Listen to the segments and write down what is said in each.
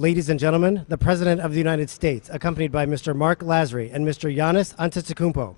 Ladies and gentlemen, the President of the United States, accompanied by Mr. Mark Lazary and Mr. Giannis Antetokounmpo.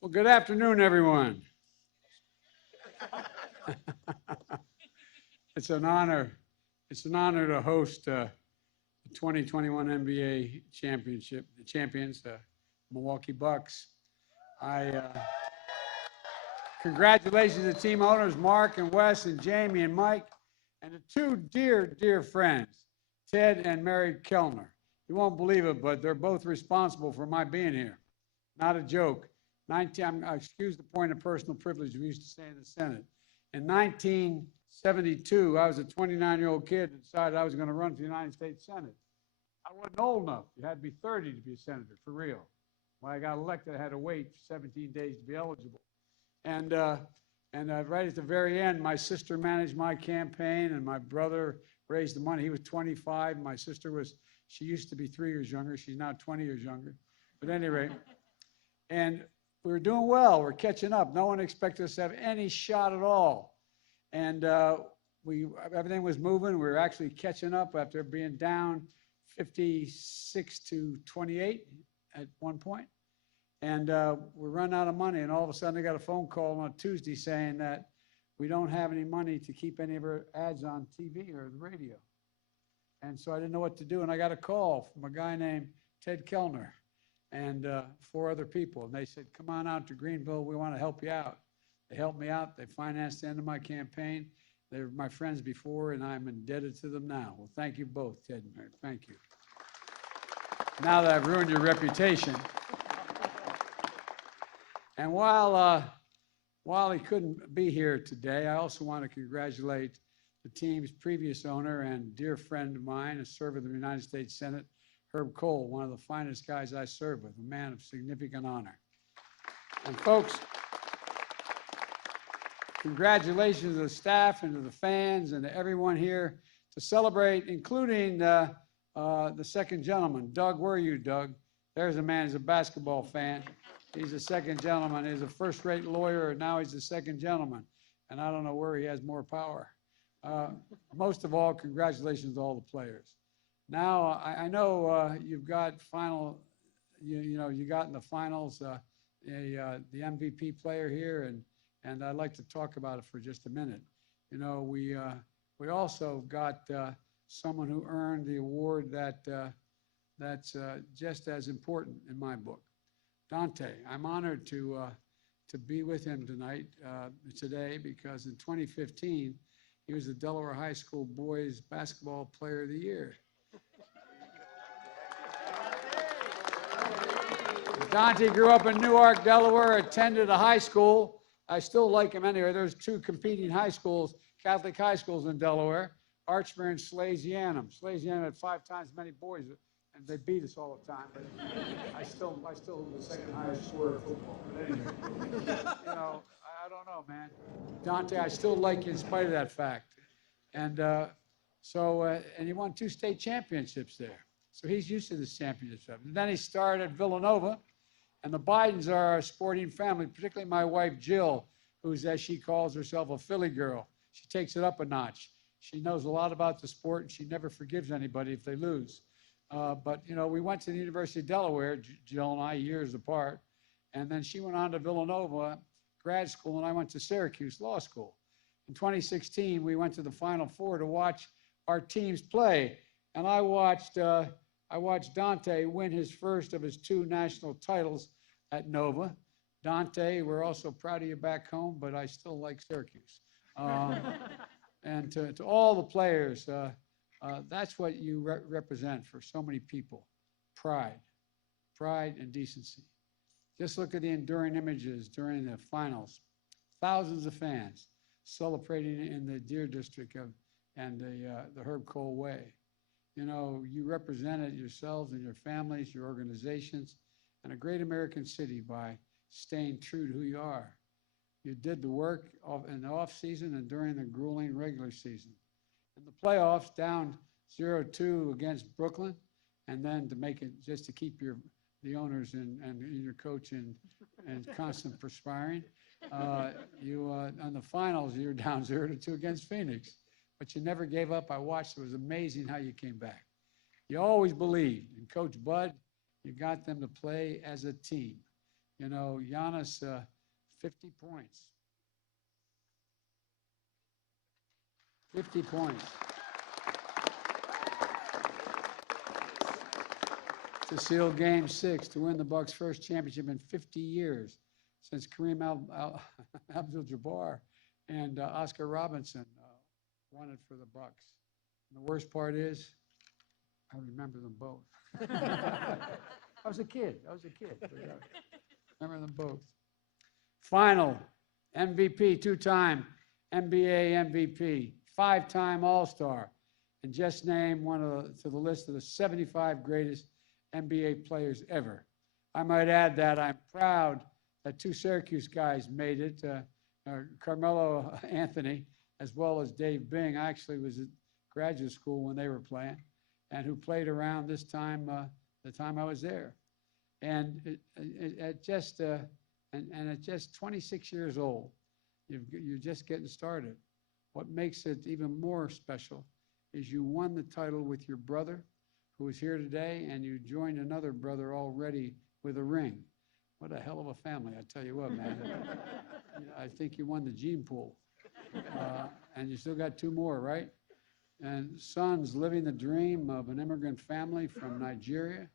Well, good afternoon, everyone. It's an honor. It's an honor to host the 2021 NBA championship, the champions, the Milwaukee Bucks. Congratulations to team owners Mark and Wes and Jamie and Mike, and the two dear friends, Ted and Mary Kellner. You won't believe it, but they're both responsible for my being here. Not a joke. Excuse the point of personal privilege we used to say in the Senate. In 1972, I was a 29-year-old kid and decided I was going to run for the United States Senate. I wasn't old enough. You had to be 30 to be a senator, for real. When I got elected, I had to wait 17 days to be eligible. And right at the very end, my sister managed my campaign, and my brother raised the money. He was 25. My sister she used to be 3 years younger. She's now 20 years younger. But at any rate, and we were doing well. We're catching up. No one expected us to have any shot at all. And everything was moving. We were actually catching up after being down 56-28 at one point. And we're running out of money. And all of a sudden, I got a phone call on a Tuesday saying that we don't have any money to keep any of our ads on TV or the radio. And so I didn't know what to do. And I got a call from a guy named Ted Kellner and 4 other people. And they said, come on out to Greenville. We want to help you out. They helped me out. They financed the end of my campaign. They were my friends before, and I'm indebted to them now. Well, thank you both, Ted and Mary. Thank you. Now that I've ruined your reputation. And while he couldn't be here today, I also want to congratulate the team's previous owner and dear friend of mine, a server of the United States Senate, Herb Cole, one of the finest guys I served with, a man of significant honor. And folks, congratulations to the staff and to the fans and to everyone here to celebrate, including the second gentleman. Doug, where are you, Doug? There's a man who's a basketball fan. He's a second gentleman. He's a first-rate lawyer, and now he's the second gentleman. And I don't know where he has more power. Most of all, congratulations to all the players. Now, I know you've got you got in the finals the MVP player here, and I'd like to talk about it for just a minute. You know, we also got someone who earned the award that's just as important in my book, Dante. I'm honored to be with him today, because in 2015, he was the Delaware High School Boys Basketball Player of the Year. Dante grew up in Newark, Delaware, attended a high school. I still like him anyway. There's 2 competing high schools, Catholic high schools in Delaware, Archmere and Slasianum. Slasianum had 5 times as many boys, and they beat us all the time. But I still was the second highest scorer of football. But anyway, I don't know, man. Dante, I still like you in spite of that fact. And and he won 2 state championships there. So he's used to this championship. And then he started at Villanova. And the Bidens are a sporting family, particularly my wife, Jill, who's, as she calls herself, a Philly girl. She takes it up a notch. She knows a lot about the sport, and she never forgives anybody if they lose. But, we went to the University of Delaware, Jill and I, years apart. And then she went on to Villanova grad school, and I went to Syracuse Law School. In 2016, we went to the Final Four to watch our teams play. And I watched Dante win his first of his 2 national titles at Nova. Dante, we're also proud of you back home, but I still like Syracuse. And to all the players, that's what you represent for so many people: pride and decency. Just look at the enduring images during the finals. Thousands of fans celebrating in the Deer District and the Herb Cole Way. You know, you represented yourselves and your families, your organizations, and a great American city by staying true to who you are. You did the work in the off season and during the grueling regular season. In the playoffs, down 0-2 against Brooklyn, and then to make it, just to keep the owners and your coach in constant perspiring. On the finals, you were down 0-2 against Phoenix, but you never gave up. I watched. It was amazing how you came back. You always believed. And Coach Bud, you got them to play as a team. You know, Giannis, 50 points. 50 points. To seal Game 6, to win the Bucks' first championship in 50 years since Kareem Abdul-Jabbar and Oscar Robinson won it for the Bucks. And the worst part is, I remember them both. I was a kid. But, remember them both. Final MVP, two-time NBA MVP, five-time All-Star, and just named to the list of the 75 greatest NBA players ever. I might add that I'm proud that two Syracuse guys made it, Carmelo Anthony, as well as Dave Bing. I actually was at graduate school when they were playing, and who played around this time, the time I was there. And at just 26 years old, you're just getting started. What makes it even more special is you won the title with your brother, who is here today, and you joined another brother already with a ring. What a hell of a family, I tell you what, man. I think you won the gene pool. And you still got two more, right? And sons living the dream of an immigrant family from Nigeria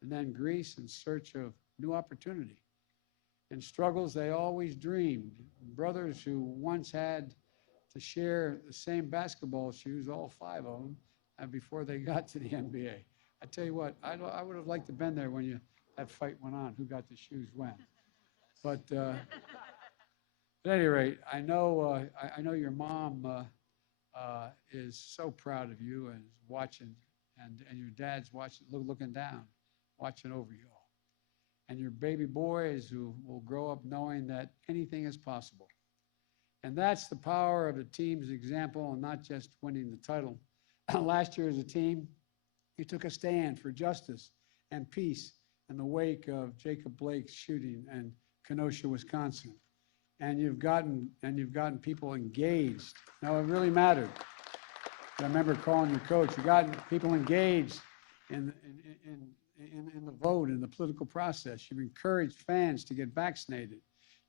and then Greece in search of new opportunity. In struggles, they always dreamed. Brothers who once had to share the same basketball shoes, all five of them, before they got to the NBA. I tell you what, I would have liked to have been there when that fight went on, who got the shoes when. But at any rate, I know your mom is so proud of you and is watching, and your dad's watching, looking down, watching over you all. And your baby boys who will grow up knowing that anything is possible. And that's the power of the team's example and not just winning the title. Last year as a team, you took a stand for justice and peace in the wake of Jacob Blake's shooting in Kenosha, Wisconsin. And you've gotten people engaged. Now, it really mattered. I remember calling your coach. You got people engaged in the vote, in the political process. You've encouraged fans to get vaccinated.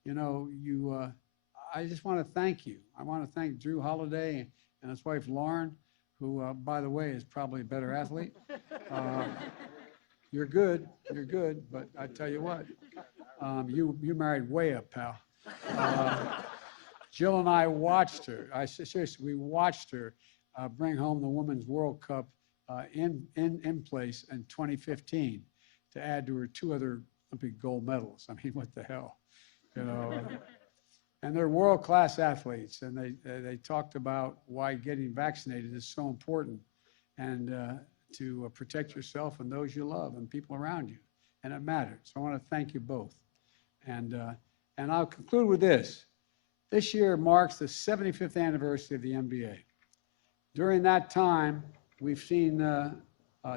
You know, I just want to thank you. I want to thank Drew Holiday and his wife, Lauren, who, by the way, is probably a better athlete. You're good, but I tell you what, you married way up, pal. Jill and I watched her. Seriously, we watched her bring home the Women's World Cup in place in 2015 to add to her two other Olympic gold medals. I mean, what the hell, you know? And they're world-class athletes, and they talked about why getting vaccinated is so important, and to protect yourself and those you love and people around you, and it matters. So I want to thank you both. And I'll conclude with this. This year marks the 75th anniversary of the NBA. During that time, we've seen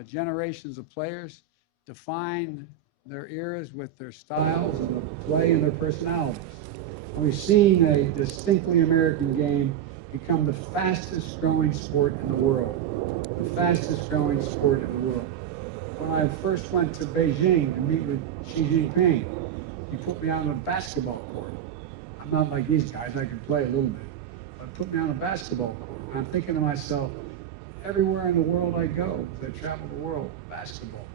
generations of players define their eras with their styles of play and their personalities. We've seen a distinctly American game become the fastest growing sport in the world. The fastest growing sport in the world. When I first went to Beijing to meet with Xi Jinping, he put me on a basketball court. I'm not like these guys, I can play a little bit. But put me on a basketball court. And I'm thinking to myself, everywhere in the world I go, as I travel the world, basketball.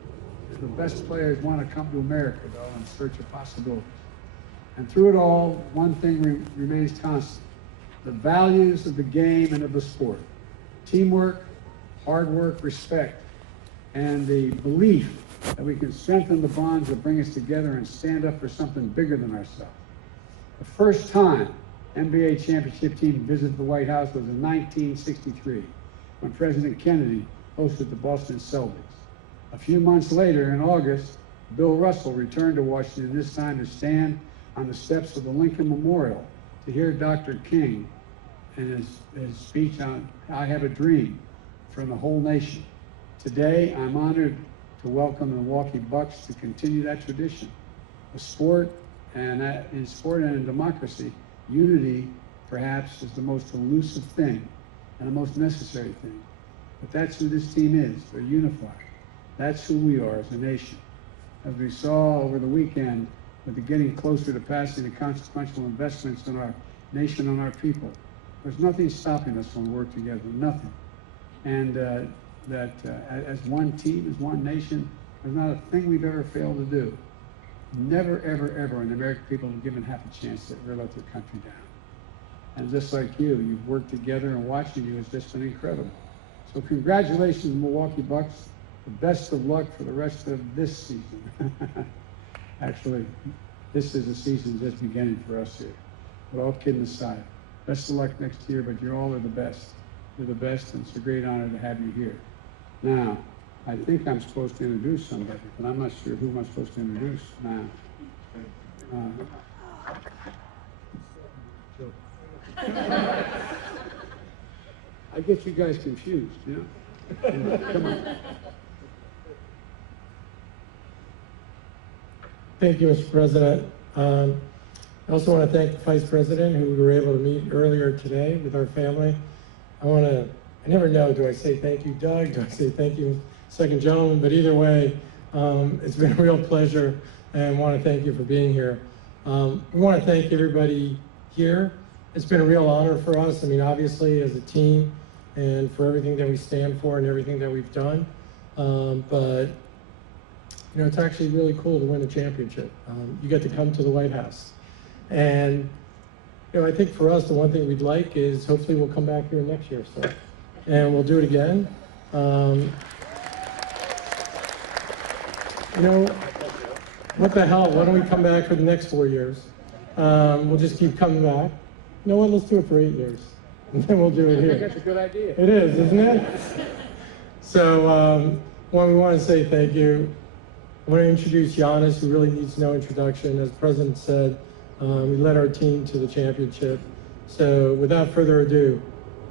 The best players want to come to America, though, in search of possibilities. And through it all, one thing remains constant. The values of the game and of the sport. Teamwork, hard work, respect. and the belief that we can strengthen the bonds that bring us together and stand up for something bigger than ourselves. The first time NBA championship team visited the White House was in 1963, when President Kennedy hosted the Boston Celtics. A few months later, in August, Bill Russell returned to Washington, this time to stand on the steps of the Lincoln Memorial to hear Dr. King and his speech on I Have a Dream from the whole nation. Today, I'm honored to welcome the Milwaukee Bucks to continue that tradition. In sport and in democracy, unity perhaps is the most elusive thing and the most necessary thing. But that's who this team is. They're unified. That's who we are as a nation. As we saw over the weekend, with the getting closer to passing the consequential investments in our nation and our people, there's nothing stopping us when we work together, nothing. And as one team, as one nation, there's not a thing we've ever failed to do. Never, ever, ever, when the American people have given half a chance to ever let their country down. And just like you've worked together, and watching you has just been incredible. So congratulations, Milwaukee Bucks. The best of luck for the rest of this season. Actually, this is the season just beginning for us here. But all kidding aside, best of luck next year, but you all are the best. You're the best, and it's a great honor to have you here. Now, I think I'm supposed to introduce somebody, but I'm not sure who am I supposed to introduce now. I get you guys confused, you know? Come on. Thank you, Mr. President. I also want to thank the Vice President, who we were able to meet earlier today with our family. I never know, do I say thank you, Doug? Do I say thank you, second gentleman? But either way, it's been a real pleasure, and I want to thank you for being here. We want to thank everybody here. It's been a real honor for us, I mean, obviously, as a team, and for everything that we stand for and everything that we've done. But you know, it's actually really cool to win a championship. You get to come to the White House. And, you know, I think for us, the one thing we'd like is hopefully we'll come back here next year, so. And we'll do it again. You know, what the hell, why don't we come back for the next 4 years? We'll just keep coming back. You know what, let's do it for 8 years. And then we'll do it here. I think that's a good idea. It is, isn't it? So, we want to say thank you. I want to introduce Giannis, who really needs no introduction. As the President said, we led our team to the championship. So without further ado,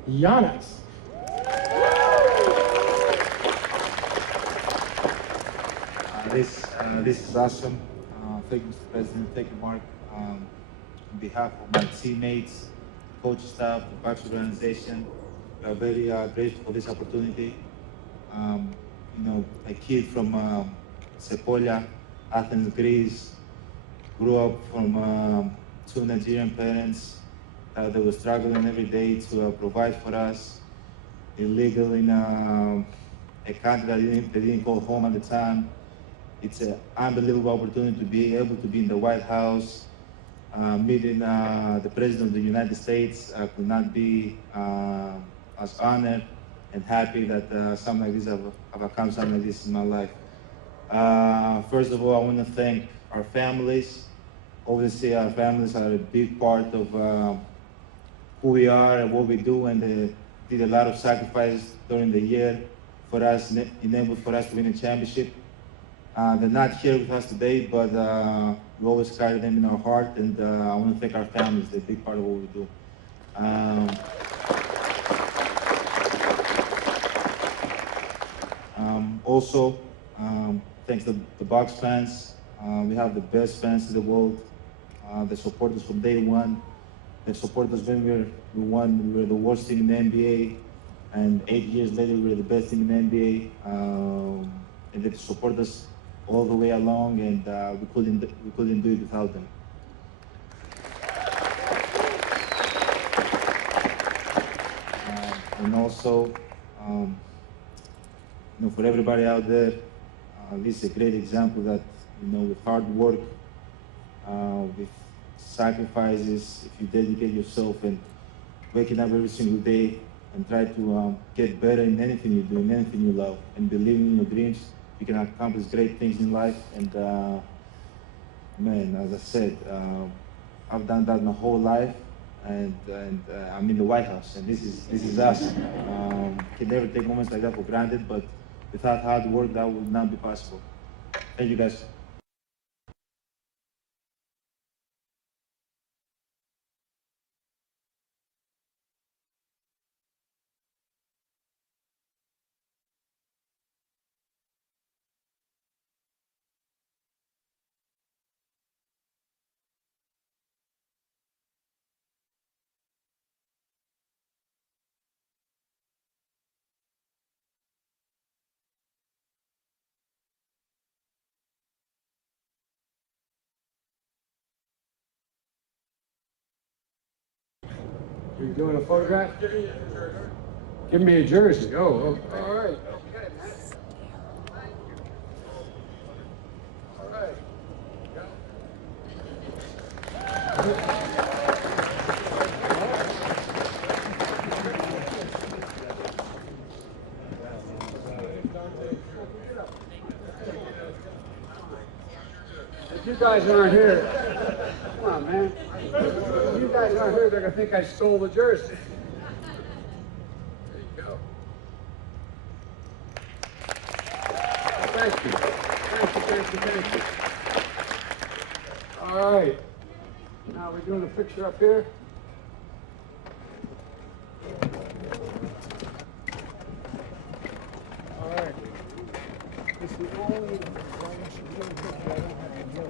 Giannis. This is awesome. Thank you, Mr. President. Thank you, Mark. On behalf of my teammates, coach staff, the Bucks organization, we are very grateful for this opportunity. You know, a kid from Sepolia, Athens, Greece, grew up from two Nigerian parents that were struggling every day to provide for us. Illegal in a country that they didn't call home at the time. It's an unbelievable opportunity to be able to be in the White House, meeting the President of the United States. I could not be as honored and happy that something like this I've accomplished something like this in my life. First of all, I want to thank our families. Obviously, our families are a big part of who we are and what we do, and they did a lot of sacrifices during the year for us, enabled for us to win a championship. They're not here with us today, but we always carry them in our heart, and I want to thank our families. They're a big part of what we do. Also, thanks to the Bucks fans. We have the best fans in the world. They support us from day one. They support us when we won. We were the worst team in the NBA, and 8 years later, we were the best team in the NBA. And they support us all the way along, and we couldn't do it without them. And also, you know, for everybody out there, this is a great example that, you know, with hard work, with sacrifices, if you dedicate yourself and waking up every single day and try to get better in anything you do, in anything you love, and believing in your dreams. You can accomplish great things in life. And man, as I said, I've done that my whole life, and I'm in the White House, and this is awesome. Can never take moments like that for granted, but without hard work, that would not be possible. Thank you, guys. You're doing a photograph? Give me a jersey. Oh, okay. All right. Okay, man. All right. If you guys aren't here, come on, man. If you guys aren't here, they're going to think I stole the jersey. There you go. Thank you. Thank you, thank you, thank you. All right. Now we're doing a picture up here. All right. This is the only picture I don't have to do.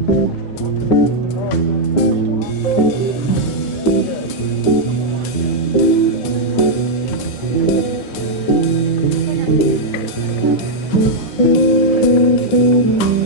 Amen.